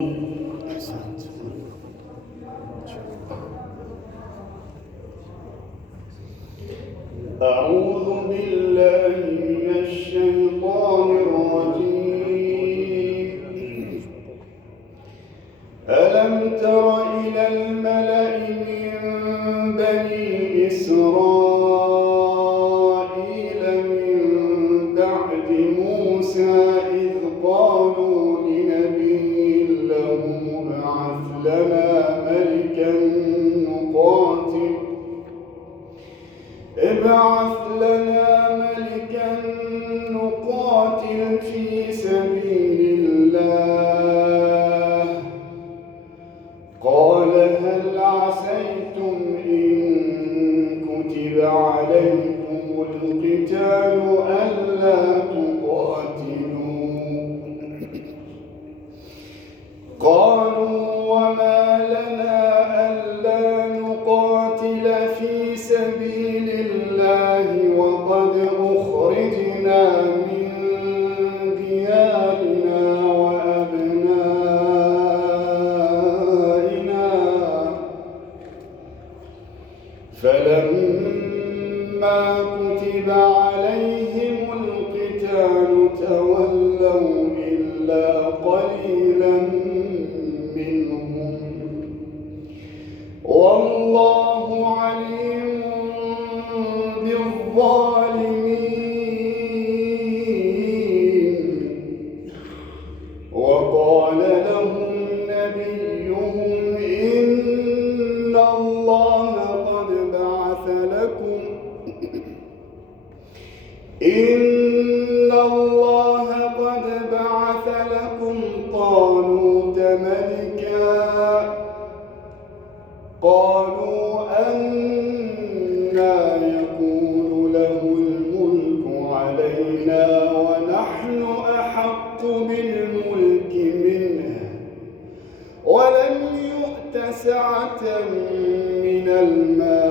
أحسنت. أعوذ بالله من الشيطان الرجيم. ألم تر إلى الملأ من بني إسرائيل من بعد موسى إذ قالوا لنبي له ابعث لنا ملكا نقاتل في سبيل الله. قال هل عسيتم إن كتب عليكم القتال ألا تقاتلوا؟ قالوا وما لنا ألا نقاتل في سبيل الله وقد أخرجنا من ديارنا وأبنائنا. فلما كتب عليهم القتال تولوا إلا قليلا منهم، والله عليم بالظالمين. وقال لهم نبيهم إن الله قد بعث لكم طالوت ملكا. قالوا أنى يكون له الملك علينا ونحن أحق بالملك منه ولم يؤت سعة من المال.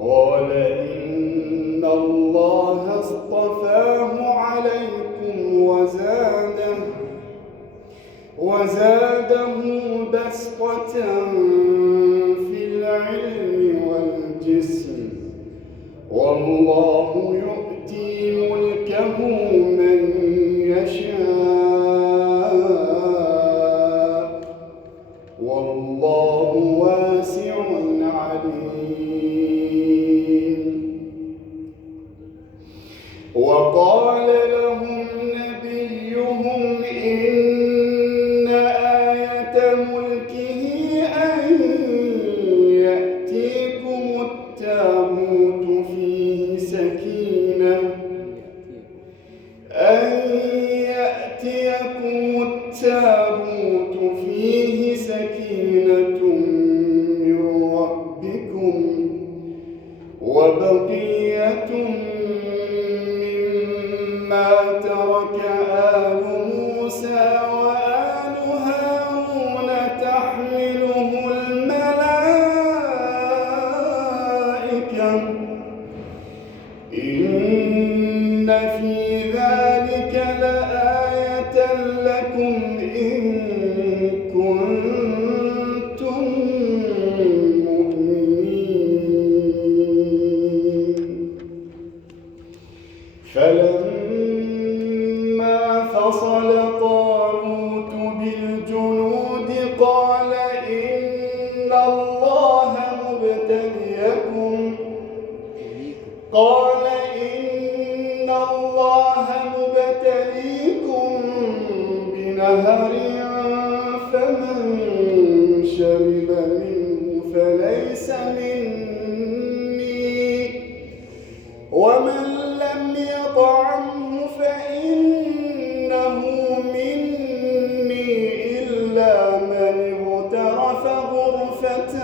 قال إن الله اصطفاه عليكم وزاده بسطة في العلم والجسم، والله يؤتي ملكه من يشاء والله واسع عليم. وقال لهم نبيهم إن آية ملكه أن يأتيكم التابوت فيه سكينة من ربكم وبقية مما ترك آل موسى وآل هارون تحمله الملائكة. إن في ذلك لآية لكم إن كنتم مؤمنين. فلما فصل طالوت بالجنود قال إن الله مبتليكم بنهر فمن شرب منه فليس مني ومن لم يطعمه فإنه مني إلا من اغترف غرفة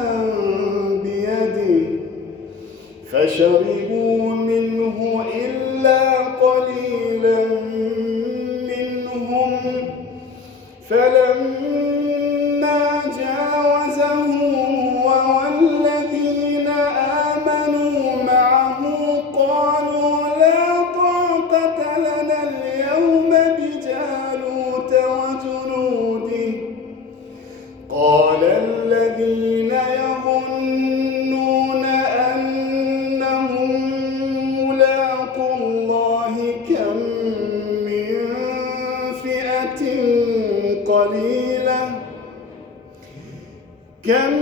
بيده. فشربوا منه إلا قليلا منهم. فلما جاوزه هو والذين آمنوا معه قالوا لا طاقة لنا اليوم قال الذين يظنون أنهم ملاقو الله كم